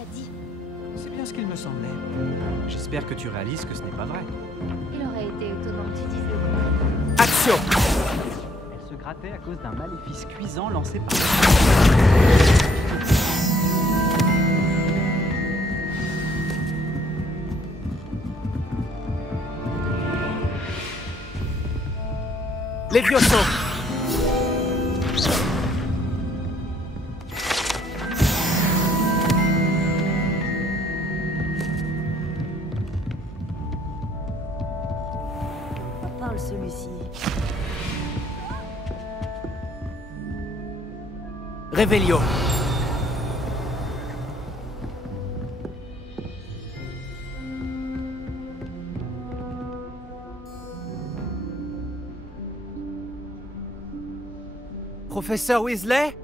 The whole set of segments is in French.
a dit. C'est bien ce qu'il me semblait. J'espère que tu réalises que ce n'est pas vrai. Il aurait été étonnant que tu dises le contraire. Action! Elle se grattait à cause d'un maléfice cuisant lancé par... Levioso! Parle celui-ci. Revelio! Professeur Weasley?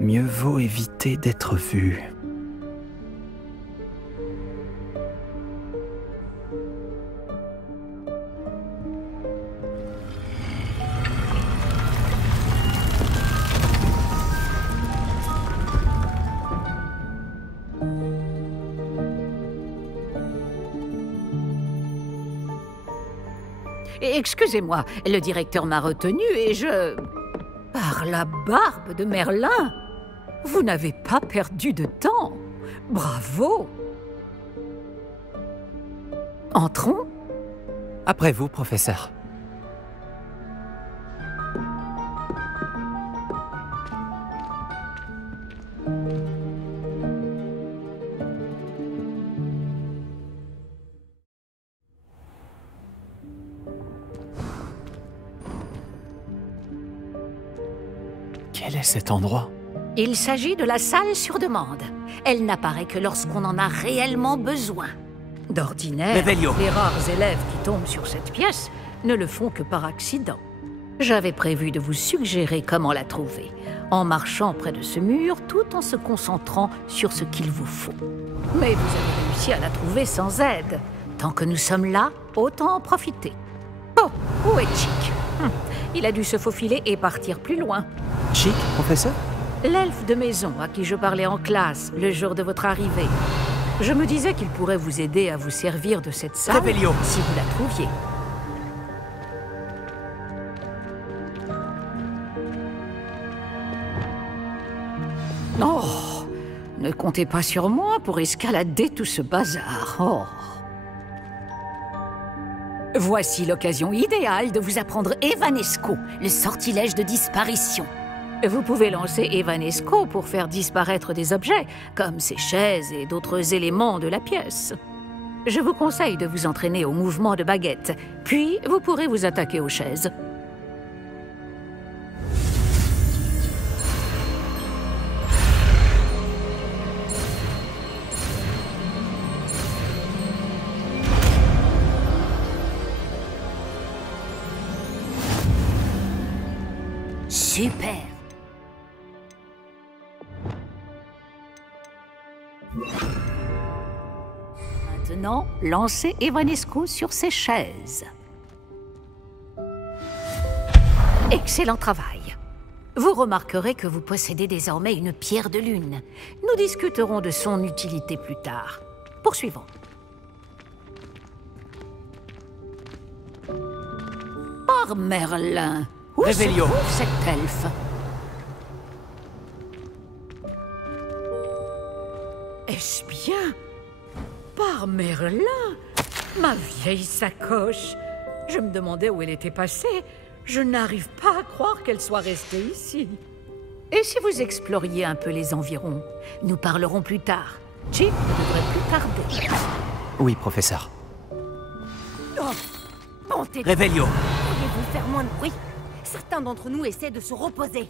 Mieux vaut éviter d'être vu. Excusez-moi, le directeur m'a retenu et je... Par la barbe de Merlin! Vous n'avez pas perdu de temps. Bravo! Entrons? Après vous, professeur. Quel est cet endroit? Il s'agit de la salle sur demande. Elle n'apparaît que lorsqu'on en a réellement besoin. D'ordinaire, Revelio. les rares élèves qui tombent sur cette pièce ne le font que par accident. J'avais prévu de vous suggérer comment la trouver, en marchant près de ce mur tout en se concentrant sur ce qu'il vous faut. Mais vous avez réussi à la trouver sans aide. Tant que nous sommes là, autant en profiter. Oh, où est Chick? Il a dû se faufiler et partir plus loin. Chic, professeur? L'elfe de maison à qui je parlais en classe le jour de votre arrivée. Je me disais qu'il pourrait vous aider à vous servir de cette salle Revelio. si vous la trouviez. Oh, ne comptez pas sur moi pour escalader tout ce bazar. Oh. Voici l'occasion idéale de vous apprendre Evanesco, le sortilège de disparition. Vous pouvez lancer Evanesco pour faire disparaître des objets, comme ces chaises et d'autres éléments de la pièce. Je vous conseille de vous entraîner au mouvement de baguette, puis vous pourrez vous attaquer aux chaises. Super! Maintenant, lancez Evanesco sur ces chaises. Excellent travail. Vous remarquerez que vous possédez désormais une pierre de lune. Nous discuterons de son utilité plus tard. Poursuivons. Par Merlin! Où se Revelio. trouve cet elfe? Est-ce bien? Par Merlin! Ma vieille sacoche! Je me demandais où elle était passée. Je n'arrive pas à croire qu'elle soit restée ici. Et si vous exploriez un peu les environs? Nous parlerons plus tard. Chick ne devrait plus tarder. Oui, professeur. Montez. Revelio. Pourriez-vous faire moins de bruit? Certains d'entre nous essaient de se reposer.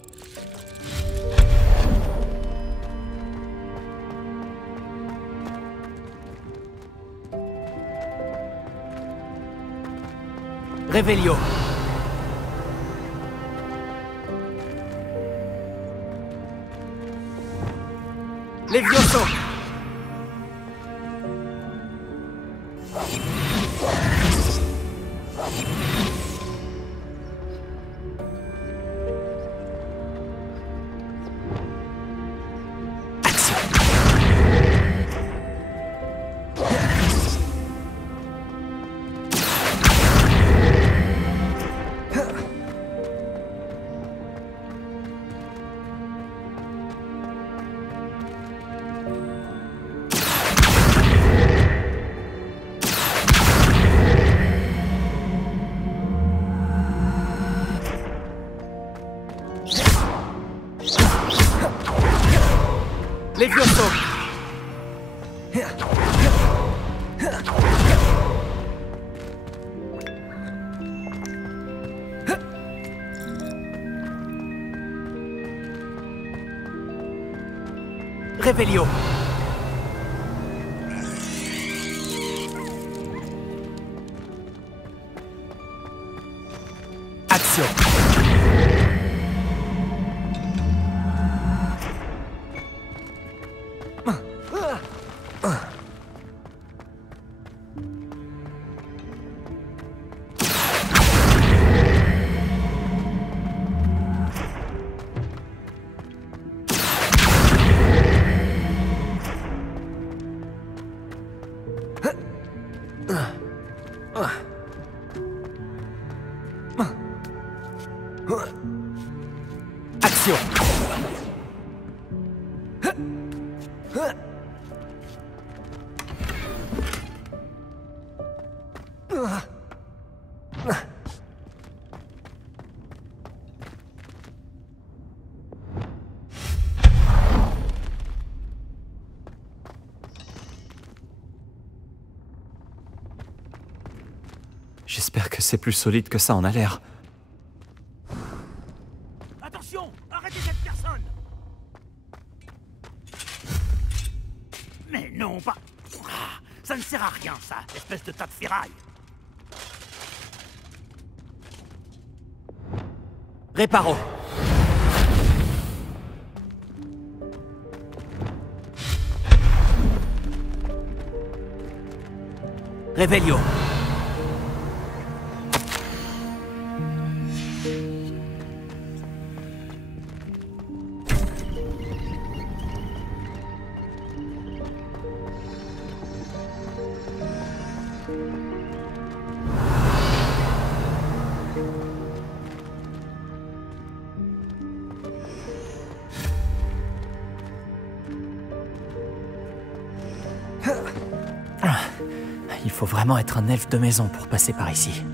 Revelio. Levioso. Revelio. Action. Action. J'espère que c'est plus solide que ça en a l'air. Attention! Arrêtez cette personne! Mais non, pas... Ah, ça ne sert à rien, ça, espèce de tas de ferraille! Réparo. Revelio. Il faut vraiment être un elfe de maison pour passer par ici.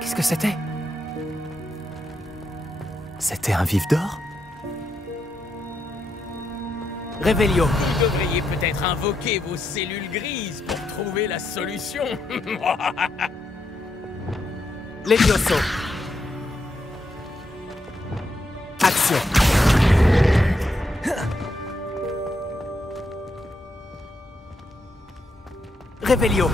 Qu'est-ce que c'était? C'était un vif d'or? Revelio. Vous devriez peut-être invoquer vos cellules grises pour trouver la solution. Levioso. Action. Revelio.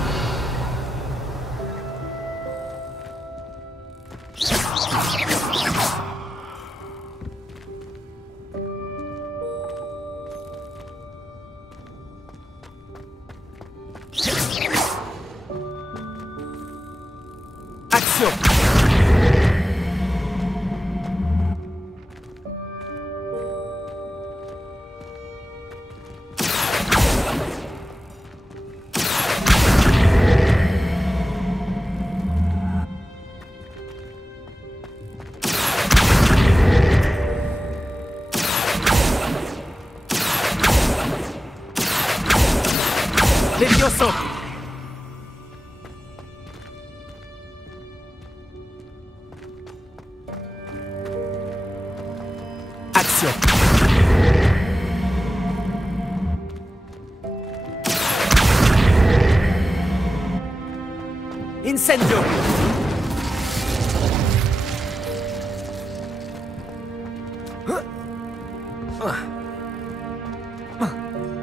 Action. Levioso. Action. Incendio.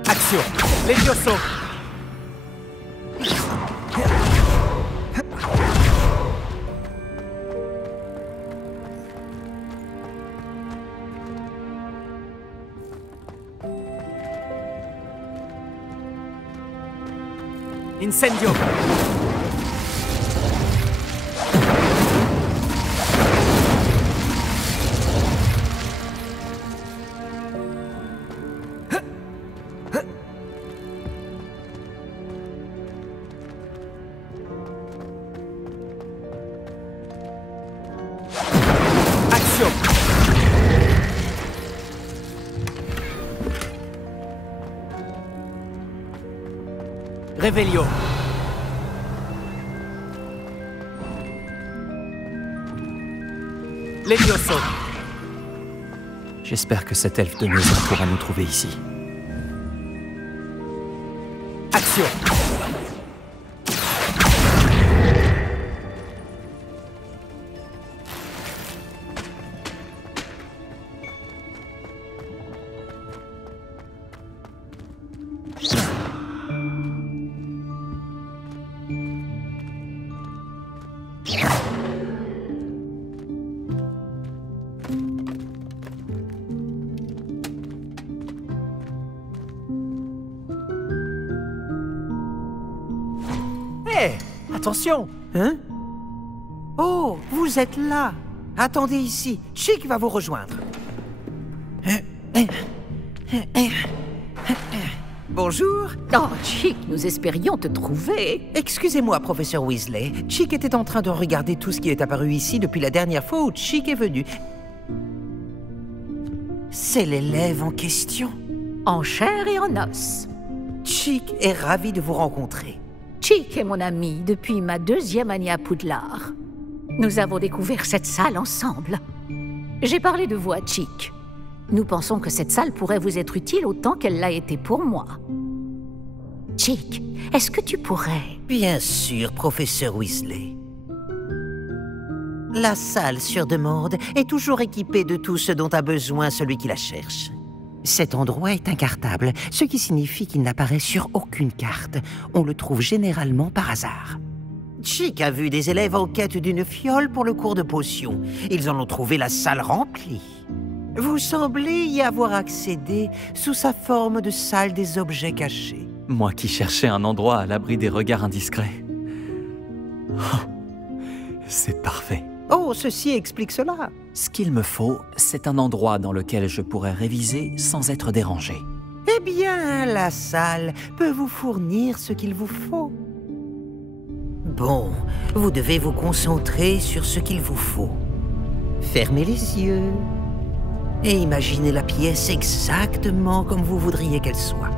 Action. Levioso. Incendio. Revelio. Levioso. J'espère que cet elfe de maison pourra nous trouver ici. Action. Hé, attention. Hein? Oh, vous êtes là. Attendez ici. Chick va vous rejoindre. Bonjour. Oh, Chick, nous espérions te trouver. Excusez-moi, professeur Weasley. Chick était en train de regarder tout ce qui est apparu ici depuis la dernière fois où Chick est venu. C'est l'élève en question. En chair et en os. Chick est ravi de vous rencontrer. Chick est mon ami depuis ma 2e année à Poudlard. Nous avons découvert cette salle ensemble. J'ai parlé de vous à Chick. Nous pensons que cette salle pourrait vous être utile autant qu'elle l'a été pour moi. Chick, est-ce que tu pourrais... Bien sûr, professeur Weasley. La salle sur demande est toujours équipée de tout ce dont a besoin celui qui la cherche. Cet endroit est incartable, ce qui signifie qu'il n'apparaît sur aucune carte. On le trouve généralement par hasard. Chick a vu des élèves en quête d'une fiole pour le cours de potions. Ils en ont trouvé la salle remplie. Vous semblez y avoir accédé sous sa forme de salle des objets cachés. Moi qui cherchais un endroit à l'abri des regards indiscrets. Oh, c'est parfait. Oh, ceci explique cela. Ce qu'il me faut, c'est un endroit dans lequel je pourrais réviser sans être dérangé. Eh bien, la salle peut vous fournir ce qu'il vous faut. Bon, vous devez vous concentrer sur ce qu'il vous faut. Fermez les yeux et imaginez la pièce exactement comme vous voudriez qu'elle soit.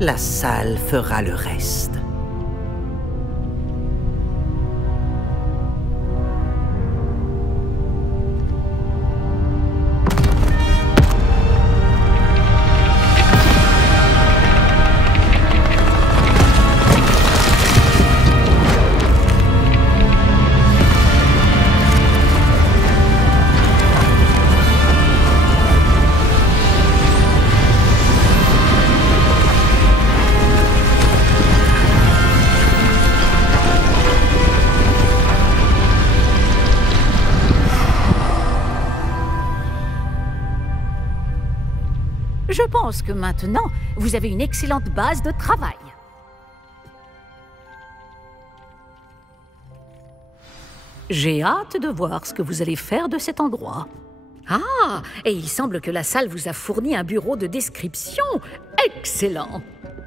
La salle fera le reste. Je pense que maintenant, vous avez une excellente base de travail. J'ai hâte de voir ce que vous allez faire de cet endroit. Ah, et il semble que la salle vous a fourni un bureau de description. Excellent!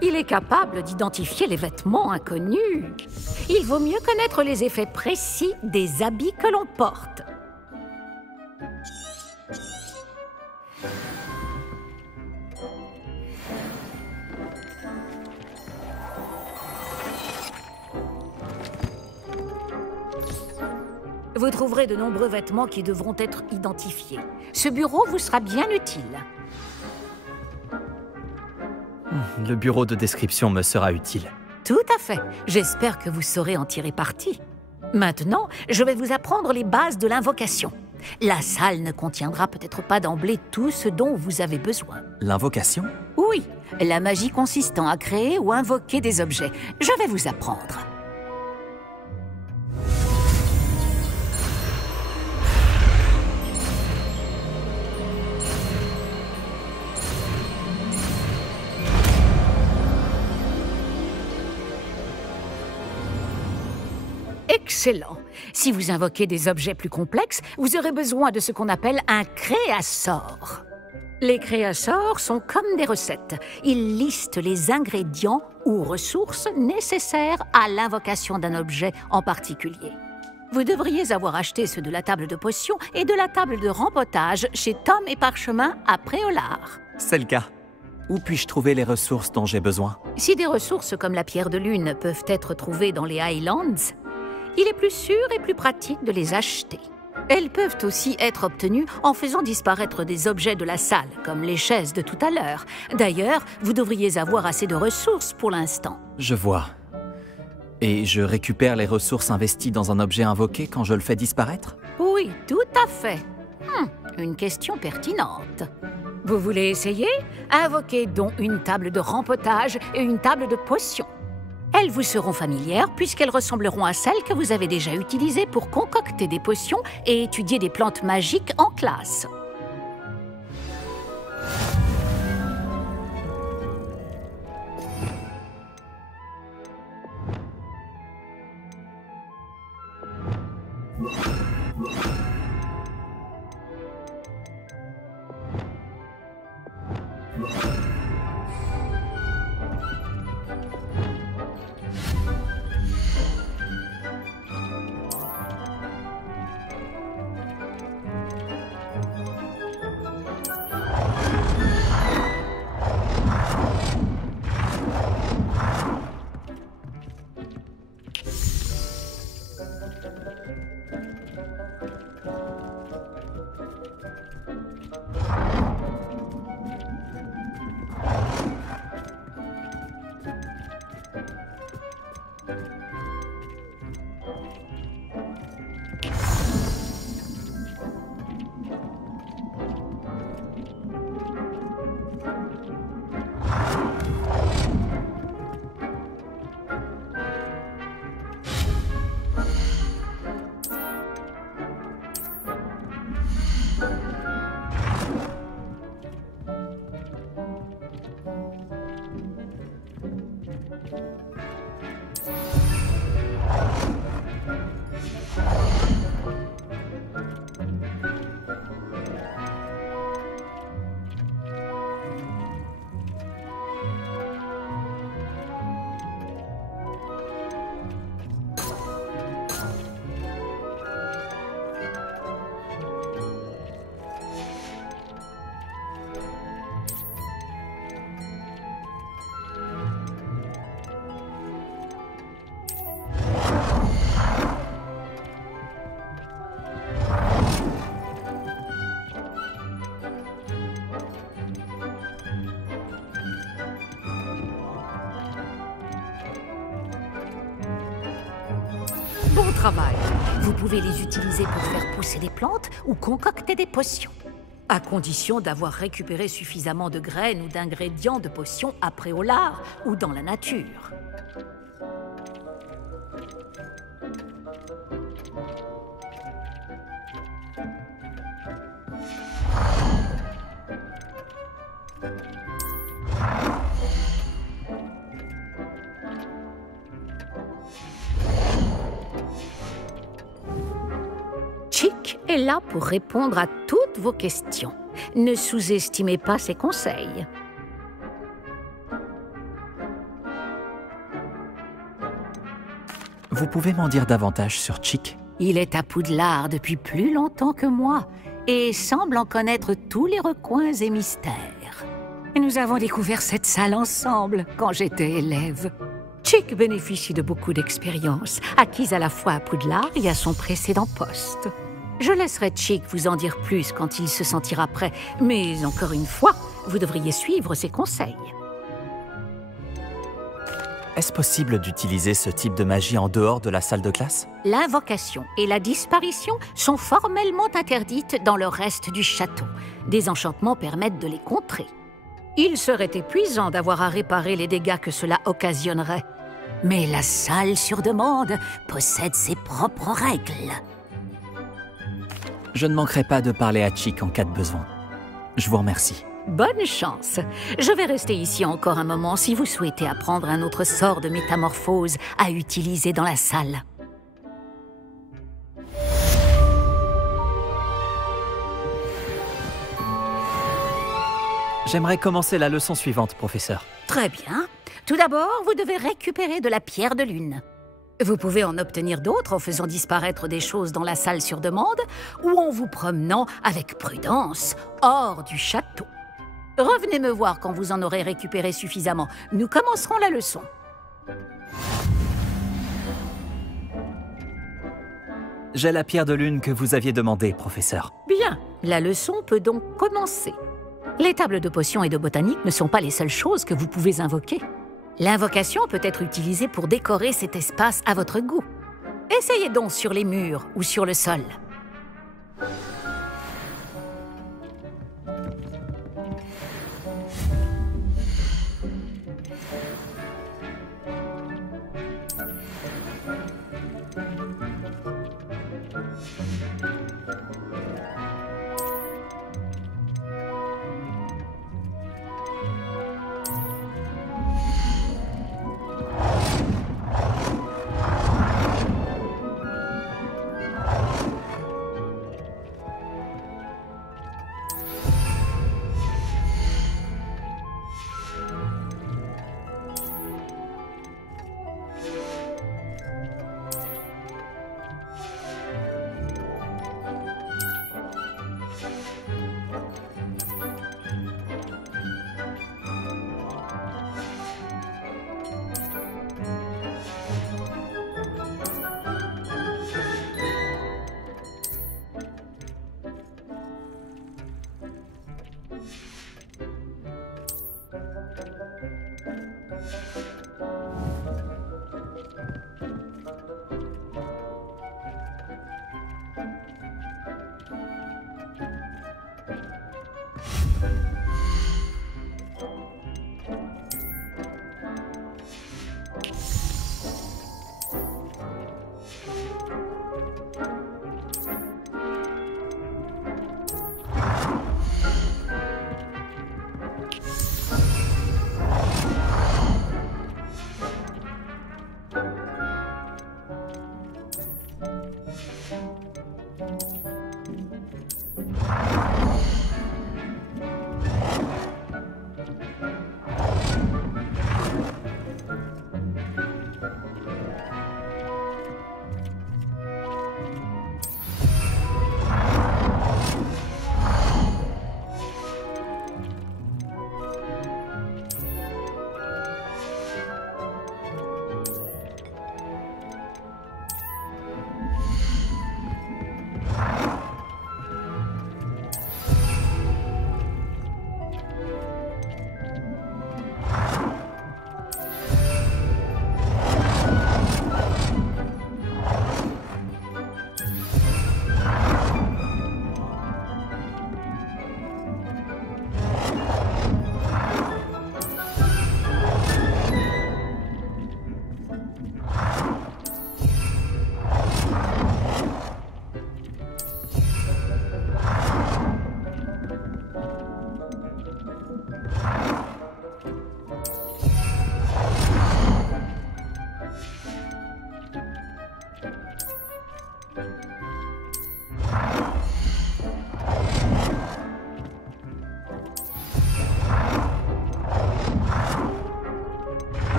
Il est capable d'identifier les vêtements inconnus. Il vaut mieux connaître les effets précis des habits que l'on porte. Vous trouverez de nombreux vêtements qui devront être identifiés. Ce bureau vous sera bien utile. Le bureau de description me sera utile. Tout à fait. J'espère que vous saurez en tirer parti. Maintenant, je vais vous apprendre les bases de l'invocation. La salle ne contiendra peut-être pas d'emblée tout ce dont vous avez besoin. L'invocation? Oui, la magie consistant à créer ou invoquer des objets. Je vais vous apprendre. Excellent. Si vous invoquez des objets plus complexes, vous aurez besoin de ce qu'on appelle un créasort. Les créasorts sont comme des recettes. Ils listent les ingrédients ou ressources nécessaires à l'invocation d'un objet en particulier. Vous devriez avoir acheté ceux de la table de potions et de la table de rempotage chez Tom et Parchemin à Préolard. C'est le cas. Où puis-je trouver les ressources dont j'ai besoin? Si des ressources comme la pierre de lune peuvent être trouvées dans les Highlands, il est plus sûr et plus pratique de les acheter. Elles peuvent aussi être obtenues en faisant disparaître des objets de la salle, comme les chaises de tout à l'heure. D'ailleurs, vous devriez avoir assez de ressources pour l'instant. Je vois. Et je récupère les ressources investies dans un objet invoqué quand je le fais disparaître? Oui, tout à fait. Une question pertinente. Vous voulez essayer? Invoquez donc une table de rempotage et une table de potions. Elles vous seront familières puisqu'elles ressembleront à celles que vous avez déjà utilisées pour concocter des potions et étudier des plantes magiques en classe. Bon travail. Vous pouvez les utiliser pour faire pousser des plantes ou concocter des potions. À condition d'avoir récupéré suffisamment de graines ou d'ingrédients de potions à Préolard ou dans la nature. Chick est là pour répondre à toutes vos questions. Ne sous-estimez pas ses conseils. Vous pouvez m'en dire davantage sur Chick? Il est à Poudlard depuis plus longtemps que moi et semble en connaître tous les recoins et mystères. Nous avons découvert cette salle ensemble quand j'étais élève. Chick bénéficie de beaucoup d'expérience, acquise à la fois à Poudlard et à son précédent poste. Je laisserai Chick vous en dire plus quand il se sentira prêt, mais encore une fois, vous devriez suivre ses conseils. Est-ce possible d'utiliser ce type de magie en dehors de la salle de classe? L'invocation et la disparition sont formellement interdites dans le reste du château. Des enchantements permettent de les contrer. Il serait épuisant d'avoir à réparer les dégâts que cela occasionnerait. Mais la salle sur demande possède ses propres règles. Je ne manquerai pas de parler à Chick en cas de besoin. Je vous remercie. Bonne chance. Je vais rester ici encore un moment si vous souhaitez apprendre un autre sort de métamorphose à utiliser dans la salle. J'aimerais commencer la leçon suivante, professeur. Très bien. Tout d'abord, vous devez récupérer de la pierre de lune. Vous pouvez en obtenir d'autres en faisant disparaître des choses dans la salle sur demande ou en vous promenant avec prudence hors du château. Revenez me voir quand vous en aurez récupéré suffisamment. Nous commencerons la leçon. J'ai la pierre de lune que vous aviez demandée, professeur. Bien, la leçon peut donc commencer. Les tables de potions et de botanique ne sont pas les seules choses que vous pouvez invoquer. L'invocation peut être utilisée pour décorer cet espace à votre goût. Essayez donc sur les murs ou sur le sol.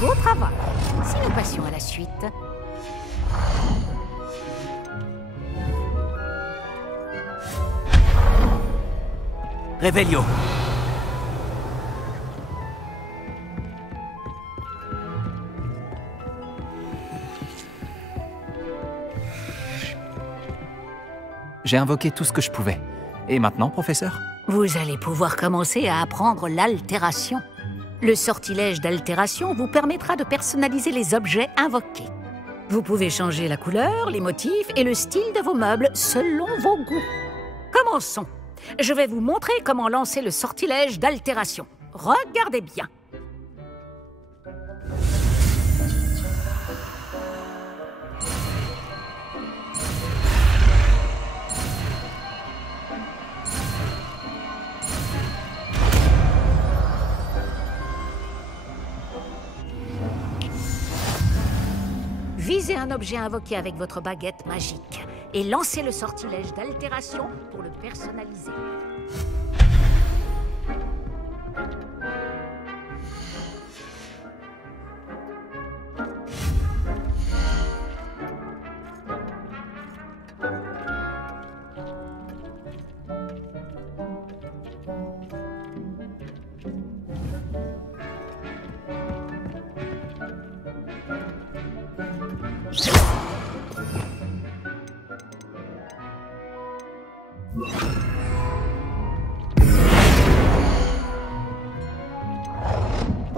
Beau travail. Si nous passions à la suite. Réveillon. J'ai invoqué tout ce que je pouvais. Et maintenant, professeur? Vous allez pouvoir commencer à apprendre l'altération. Le sortilège d'altération vous permettra de personnaliser les objets invoqués. Vous pouvez changer la couleur, les motifs et le style de vos meubles selon vos goûts. Commençons. Je vais vous montrer comment lancer le sortilège d'altération. Regardez bien. Visez un objet invoqué avec votre baguette magique et lancez le sortilège d'altération pour le personnaliser.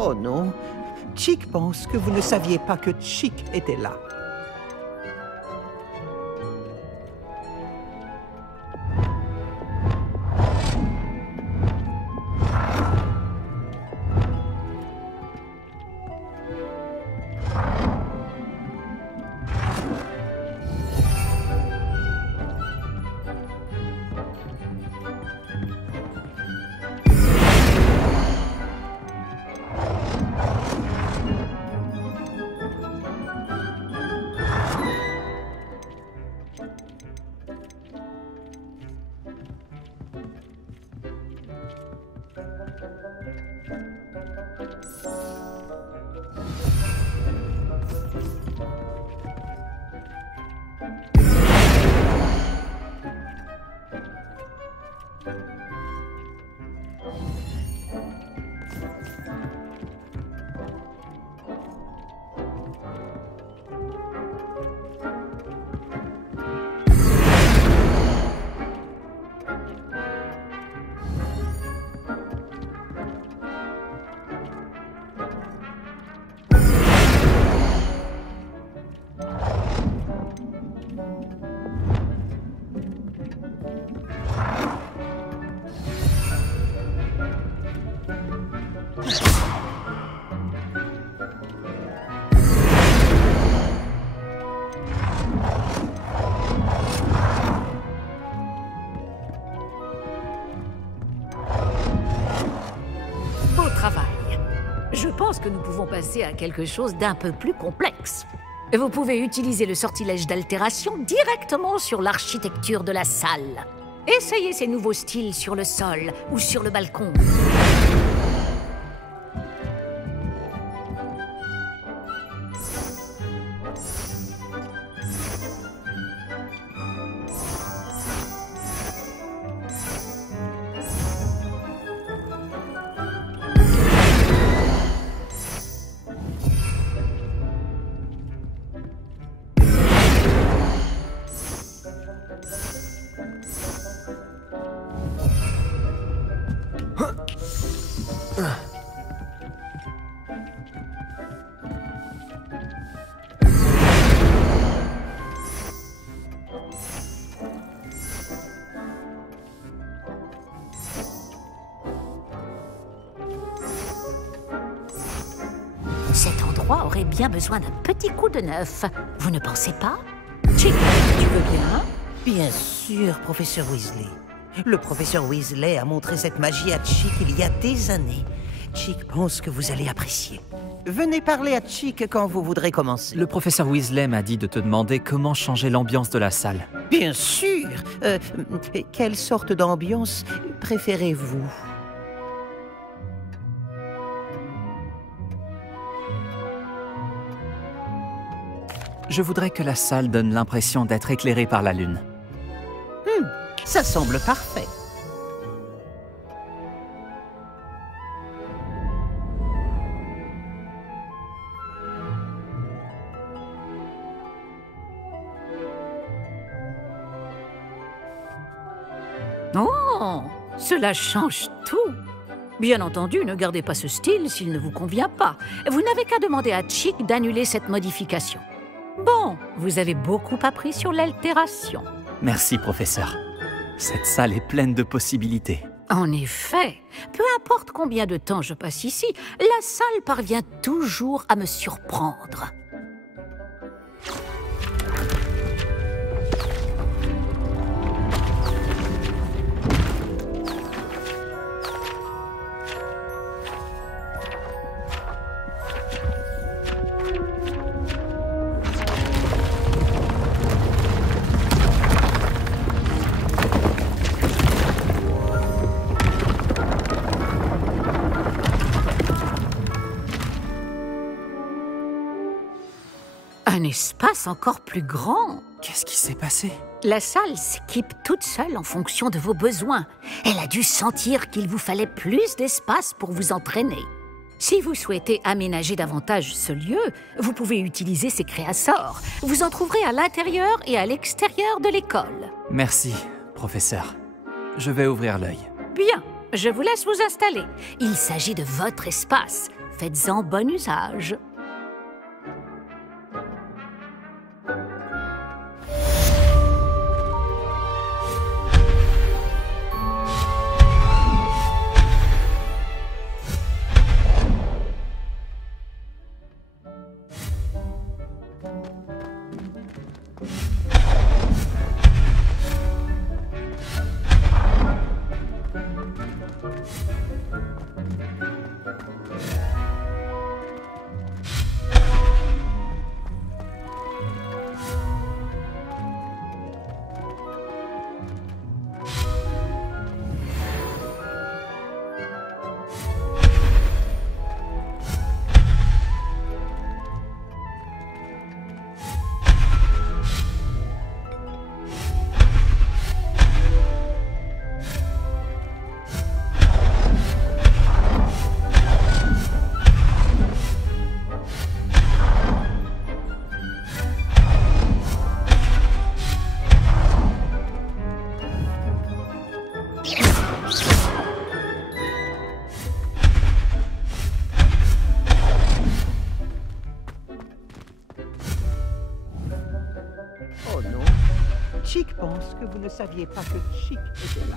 Oh non, Chick pense que vous ne saviez pas que Chick était là. Je pense que nous pouvons passer à quelque chose d'un peu plus complexe. Vous pouvez utiliser le sortilège d'altération directement sur l'architecture de la salle. Essayez ces nouveaux styles sur le sol ou sur le balcon. Cet endroit aurait bien besoin d'un petit coup de neuf. Vous ne pensez pas? Chick, tu veux bien? Bien sûr, professeur Weasley. Le professeur Weasley a montré cette magie à Chick il y a des années. Chick pense que vous allez apprécier. Venez parler à Chick quand vous voudrez commencer. Le professeur Weasley m'a dit de te demander comment changer l'ambiance de la salle. Bien sûr. Quelle sorte d'ambiance préférez-vous? Je voudrais que la salle donne l'impression d'être éclairée par la lune. Ça semble parfait. Oh, cela change tout. Bien entendu, ne gardez pas ce style s'il ne vous convient pas. Vous n'avez qu'à demander à Chick d'annuler cette modification. Bon, vous avez beaucoup appris sur l'altération. Merci, professeur. Cette salle est pleine de possibilités. En effet, peu importe combien de temps je passe ici, la salle parvient toujours à me surprendre. Un espace encore plus grand. Qu'est-ce qui s'est passé? La salle s'équipe toute seule en fonction de vos besoins. Elle a dû sentir qu'il vous fallait plus d'espace pour vous entraîner. Si vous souhaitez aménager davantage ce lieu, vous pouvez utiliser ces créassors. Vous en trouverez à l'intérieur et à l'extérieur de l'école. Merci, professeur. Je vais ouvrir l'œil. Bien, je vous laisse vous installer. Il s'agit de votre espace. Faites-en bon usage. Oh non, Chick pense que vous ne saviez pas que Chick était là.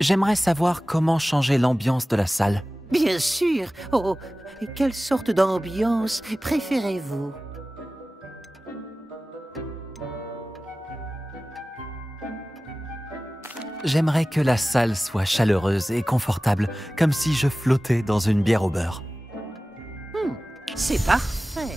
J'aimerais savoir comment changer l'ambiance de la salle. Bien sûr. Oh, quelle sorte d'ambiance préférez-vous? J'aimerais que la salle soit chaleureuse et confortable, comme si je flottais dans une bière au beurre. C'est parfait.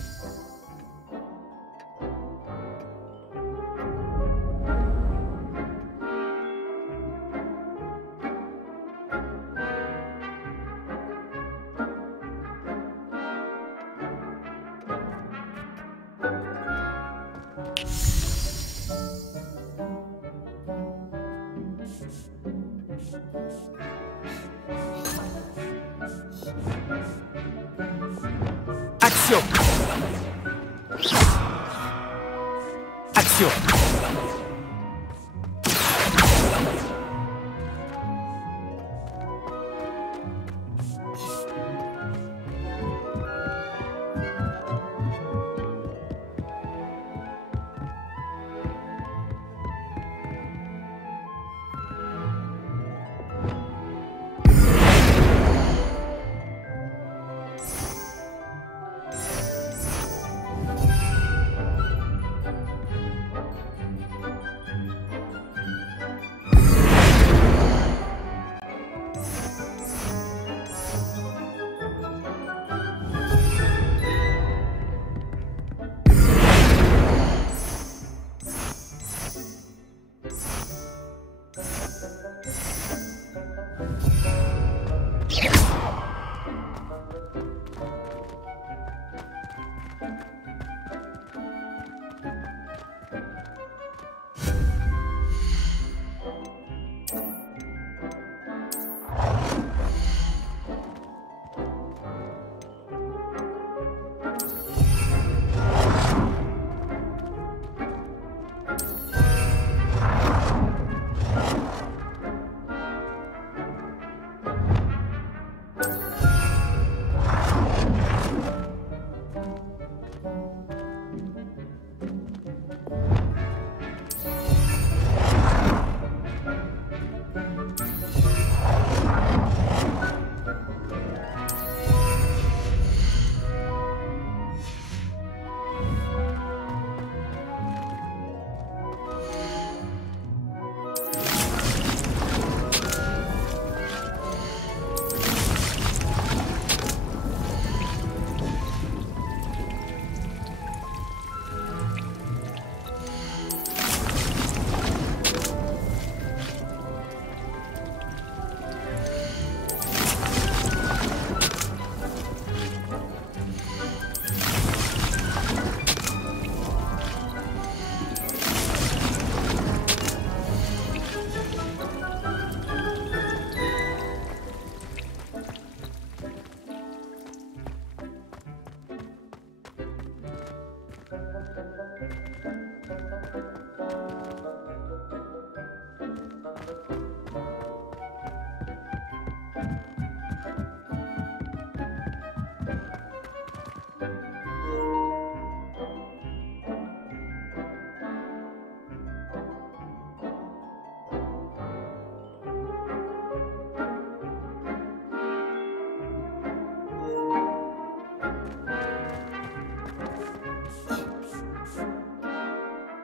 Action. Action.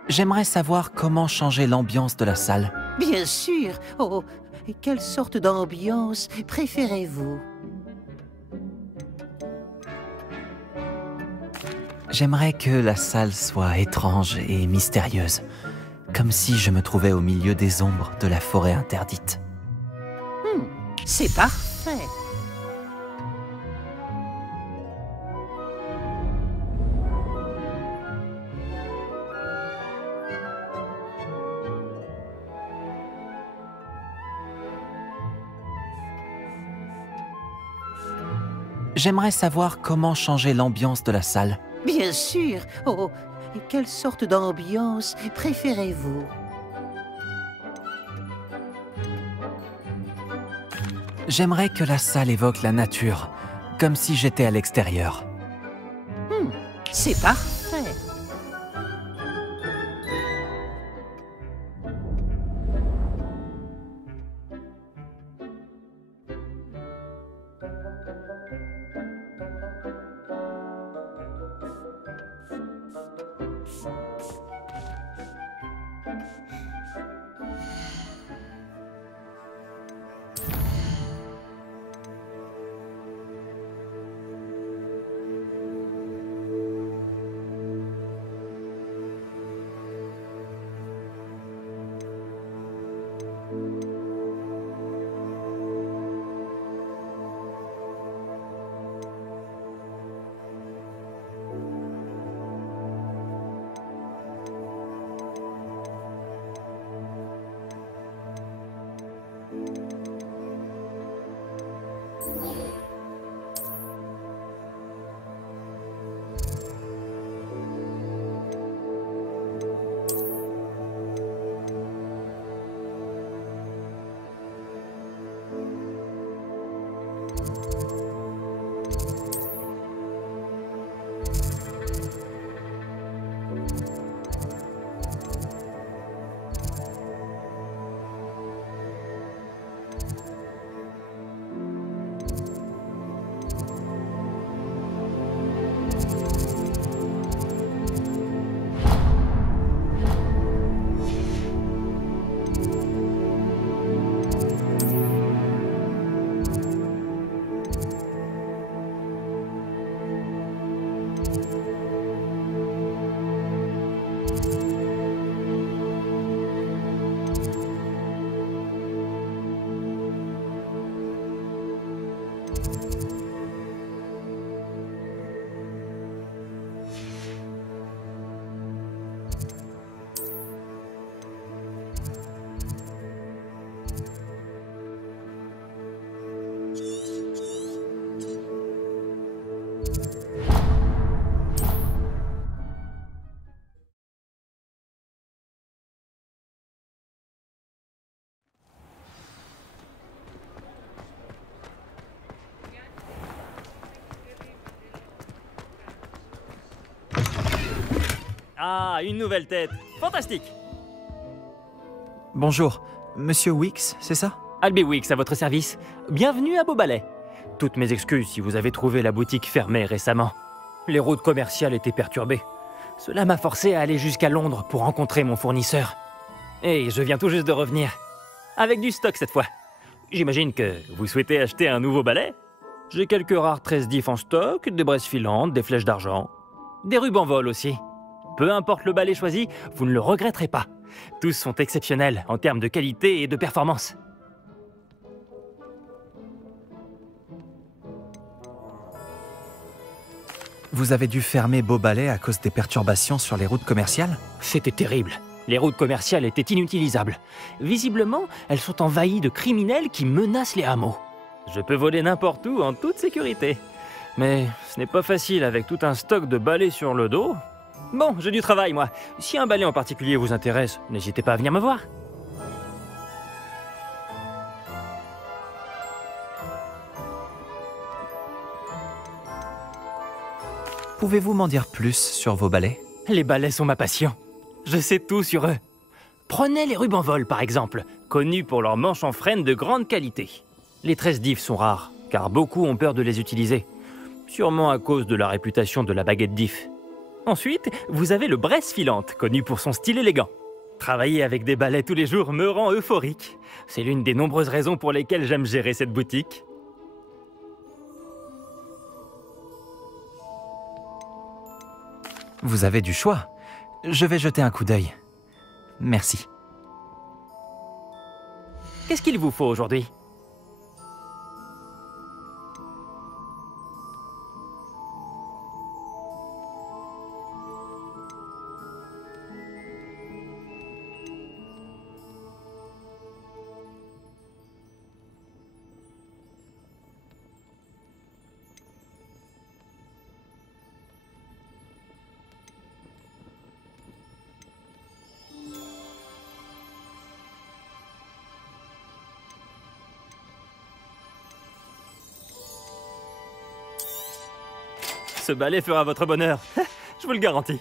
J'aimerais savoir comment changer l'ambiance de la salle. Bien sûr. Oh, quelle sorte d'ambiance préférez-vous? J'aimerais que la salle soit étrange et mystérieuse, comme si je me trouvais au milieu des ombres de la forêt interdite. C'est parfait. J'aimerais savoir comment changer l'ambiance de la salle. Bien sûr. Oh, quelle sorte d'ambiance préférez-vous? J'aimerais que la salle évoque la nature, comme si j'étais à l'extérieur. C'est parfait. Ah, une nouvelle tête. Fantastique. Bonjour, Monsieur Wicks, c'est ça? Albie Wicks à votre service. Bienvenue à Beaubalais. Toutes mes excuses si vous avez trouvé la boutique fermée récemment. Les routes commerciales étaient perturbées. Cela m'a forcé à aller jusqu'à Londres pour rencontrer mon fournisseur. Et je viens tout juste de revenir. Avec du stock cette fois. J'imagine que vous souhaitez acheter un nouveau balai? J'ai quelques rares tresses d'if en stock, des braises filantes, des flèches d'argent. Des rubans vol aussi. Peu importe le balai choisi, vous ne le regretterez pas. Tous sont exceptionnels en termes de qualité et de performance. Vous avez dû fermer Beaubalais à cause des perturbations sur les routes commerciales? C'était terrible. Les routes commerciales étaient inutilisables. Visiblement, elles sont envahies de criminels qui menacent les hameaux. Je peux voler n'importe où en toute sécurité. Mais ce n'est pas facile avec tout un stock de balais sur le dos. Bon, j'ai du travail, moi. Si un balai en particulier vous intéresse, n'hésitez pas à venir me voir. Pouvez-vous m'en dire plus sur vos balais? Les balais sont ma passion. Je sais tout sur eux. Prenez les rubans vol, par exemple, connus pour leurs manches en frêne de grande qualité. Les tresses d'if sont rares, car beaucoup ont peur de les utiliser. Sûrement à cause de la réputation de la baguette d'if. Ensuite, vous avez le braise filante, connu pour son style élégant. Travailler avec des balais tous les jours me rend euphorique. C'est l'une des nombreuses raisons pour lesquelles j'aime gérer cette boutique. Vous avez du choix. Je vais jeter un coup d'œil. Merci. Qu'est-ce qu'il vous faut aujourd'hui ? Ce balai fera votre bonheur, je vous le garantis.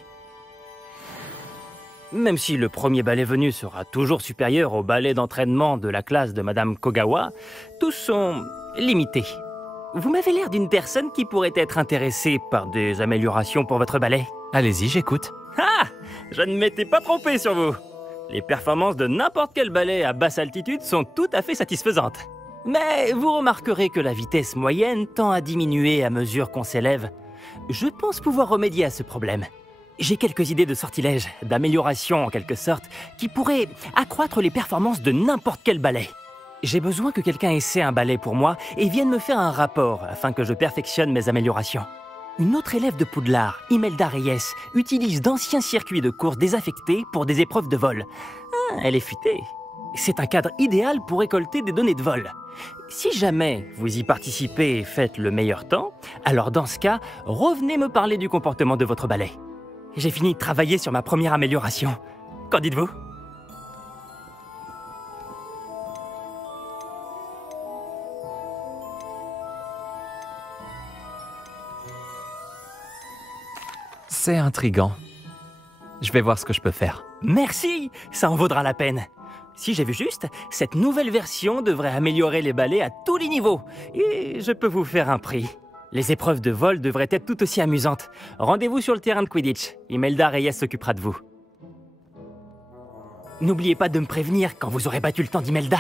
Même si le premier balai venu sera toujours supérieur au balai d'entraînement de la classe de Madame Kogawa, tous sont limités. Vous m'avez l'air d'une personne qui pourrait être intéressée par des améliorations pour votre balai. Allez-y, j'écoute. Ah! Je ne m'étais pas trompé sur vous. Les performances de n'importe quel balai à basse altitude sont tout à fait satisfaisantes. Mais vous remarquerez que la vitesse moyenne tend à diminuer à mesure qu'on s'élève. Je pense pouvoir remédier à ce problème. J'ai quelques idées de sortilèges, d'amélioration en quelque sorte, qui pourraient accroître les performances de n'importe quel balai. J'ai besoin que quelqu'un essaie un balai pour moi et vienne me faire un rapport afin que je perfectionne mes améliorations. Une autre élève de Poudlard, Imelda Reyes, utilise d'anciens circuits de course désaffectés pour des épreuves de vol. Ah, elle est futée. C'est un cadre idéal pour récolter des données de vol. Si jamais vous y participez et faites le meilleur temps, alors dans ce cas, revenez me parler du comportement de votre balai. J'ai fini de travailler sur ma première amélioration. Qu'en dites-vous ? C'est intriguant. Je vais voir ce que je peux faire. Merci, ça en vaudra la peine. Si j'ai vu juste, cette nouvelle version devrait améliorer les balais à tous les niveaux. Et je peux vous faire un prix. Les épreuves de vol devraient être tout aussi amusantes. Rendez-vous sur le terrain de Quidditch. Imelda Reyes s'occupera de vous. N'oubliez pas de me prévenir quand vous aurez battu le temps d'Imelda.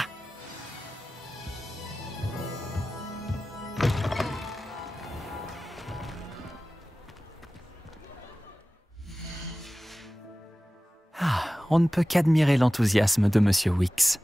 On ne peut qu'admirer l'enthousiasme de Monsieur Wicks.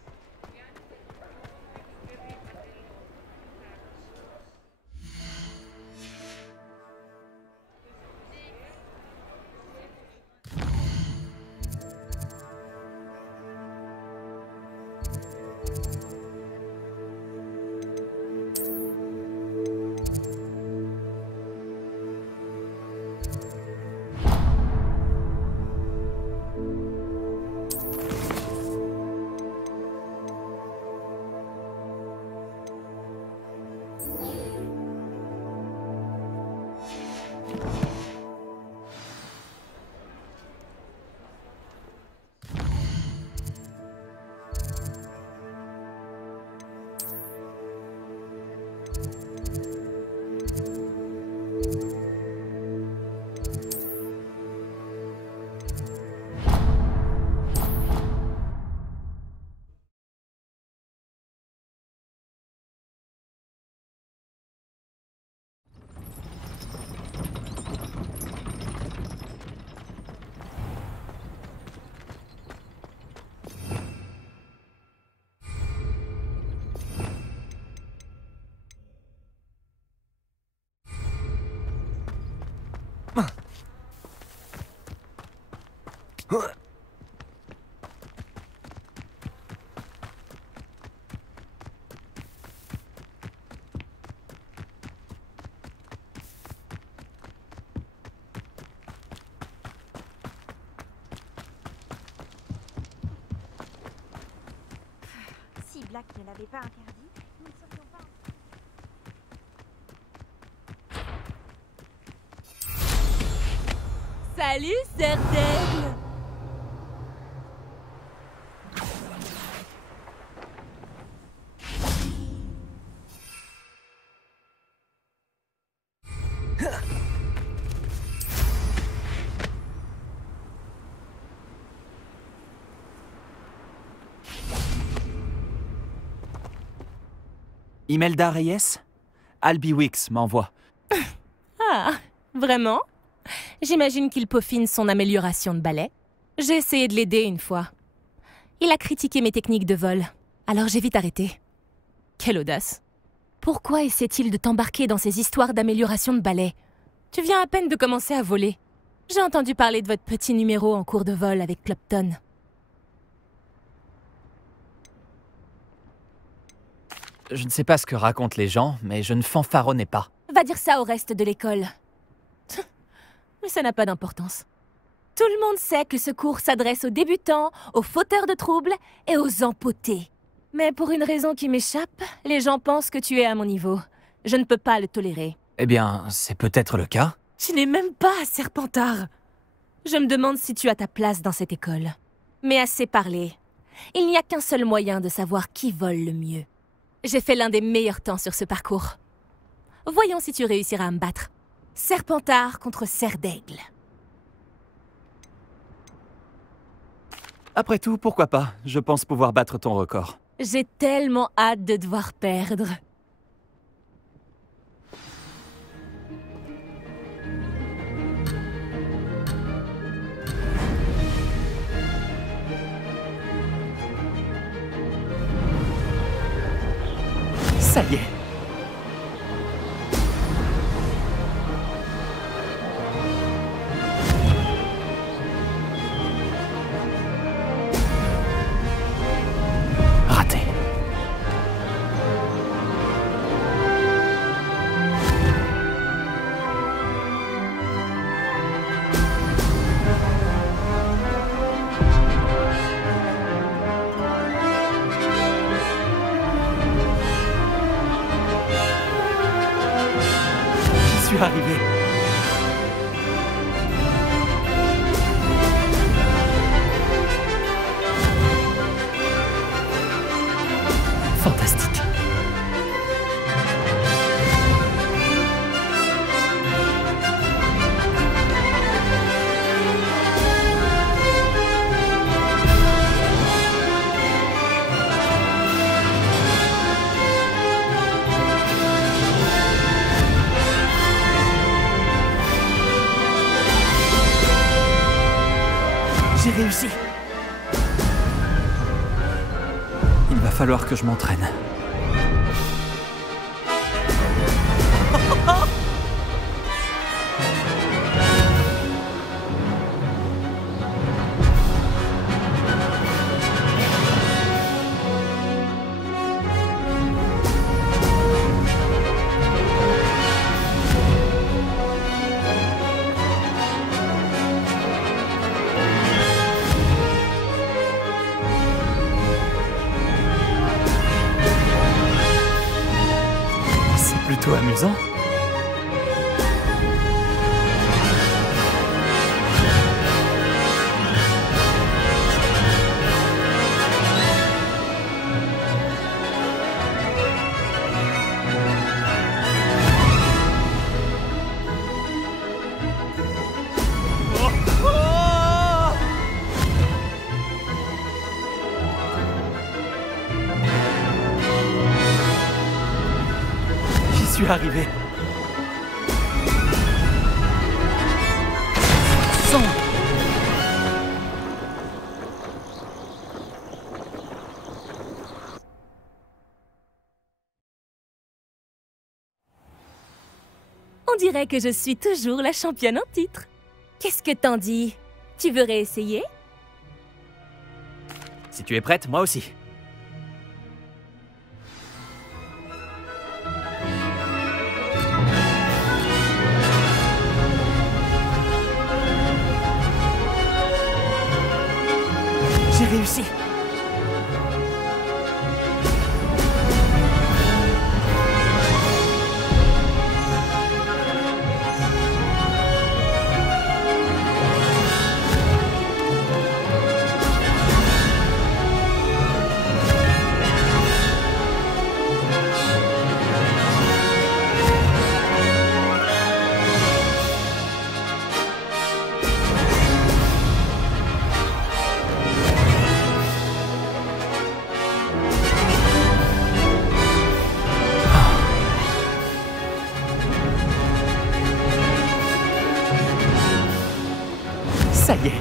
Si Black ne l'avait pas interdit, nous ne serions pas... Salut, Sœur d'Aigle! Imelda Reyes? Albie Wicks m'envoie. Ah, vraiment? J'imagine qu'il peaufine son amélioration de balai. J'ai essayé de l'aider une fois. Il a critiqué mes techniques de vol, alors j'ai vite arrêté. Quelle audace! Pourquoi essaie-t-il de t'embarquer dans ces histoires d'amélioration de balai? Tu viens à peine de commencer à voler. J'ai entendu parler de votre petit numéro en cours de vol avec Clopton. Je ne sais pas ce que racontent les gens, mais je ne fanfaronnais pas. Va dire ça au reste de l'école. Mais ça n'a pas d'importance. Tout le monde sait que ce cours s'adresse aux débutants, aux fauteurs de troubles et aux empotés. Mais pour une raison qui m'échappe, les gens pensent que tu es à mon niveau. Je ne peux pas le tolérer. Eh bien, c'est peut-être le cas. Tu n'es même pas Serpentard. Je me demande si tu as ta place dans cette école. Mais assez parlé. Il n'y a qu'un seul moyen de savoir qui vole le mieux. J'ai fait l'un des meilleurs temps sur ce parcours. Voyons si tu réussiras à me battre. Serpentard contre Cerf d'Aigle. Après tout, pourquoi pas? Je pense pouvoir battre ton record. J'ai tellement hâte de devoir perdre. Ça y est. Raté. J'y suis arrivé. Fantastique. J'ai réussi. Il va falloir que je m'entraîne. C'est plutôt amusant. J'y suis arrivé. Sang. On dirait que je suis toujours la championne en titre. Qu'est-ce que t'en dis? Tu veux réessayer? Si tu es prête, moi aussi. J'ai réussi. Ça y est.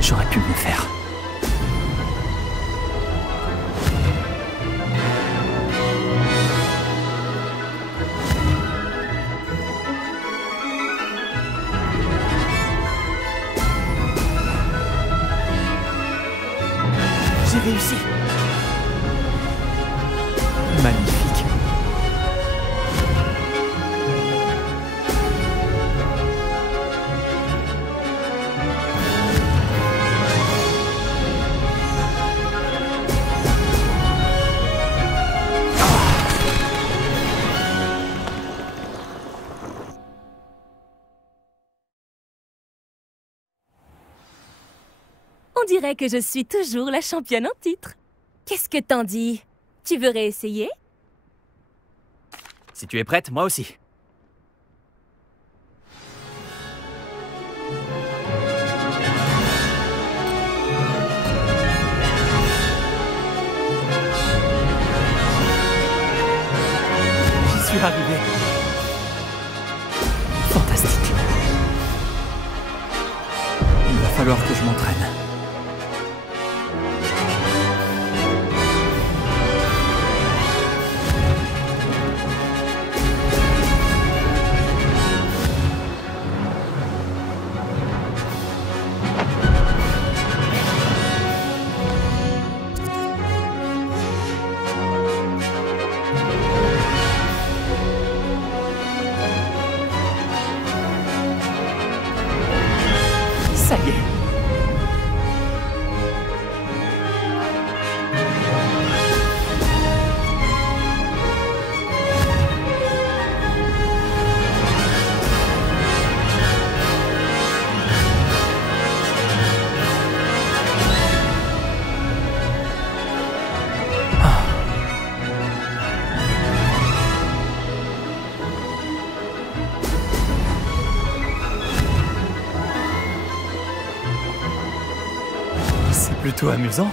J'aurais pu mieux faire. J'ai réussi. Magnifique. On dirait que je suis toujours la championne en titre. Qu'est-ce que t'en dis? Tu veux réessayer? Si tu es prête, moi aussi. J'y suis arrivé. Fantastique. Il va falloir que je m'entraîne. Ça y est. C'est plutôt amusant.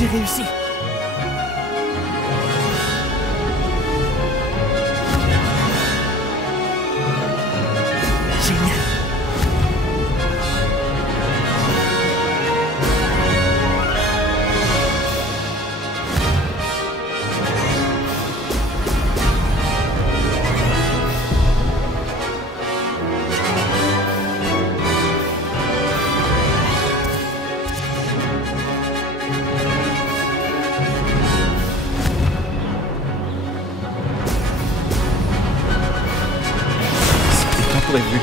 J'ai réussi. tout est vu.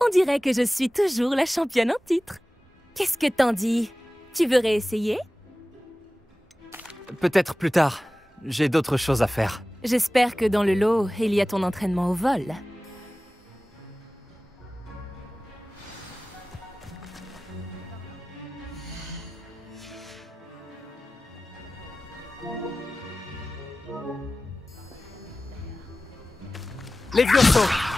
On dirait que je suis toujours la championne en titre. Qu'est-ce que t'en dis? Tu veux réessayer? Peut-être plus tard. J'ai d'autres choses à faire. J'espère que dans le lot, il y a ton entraînement au vol. Les vieux sauts!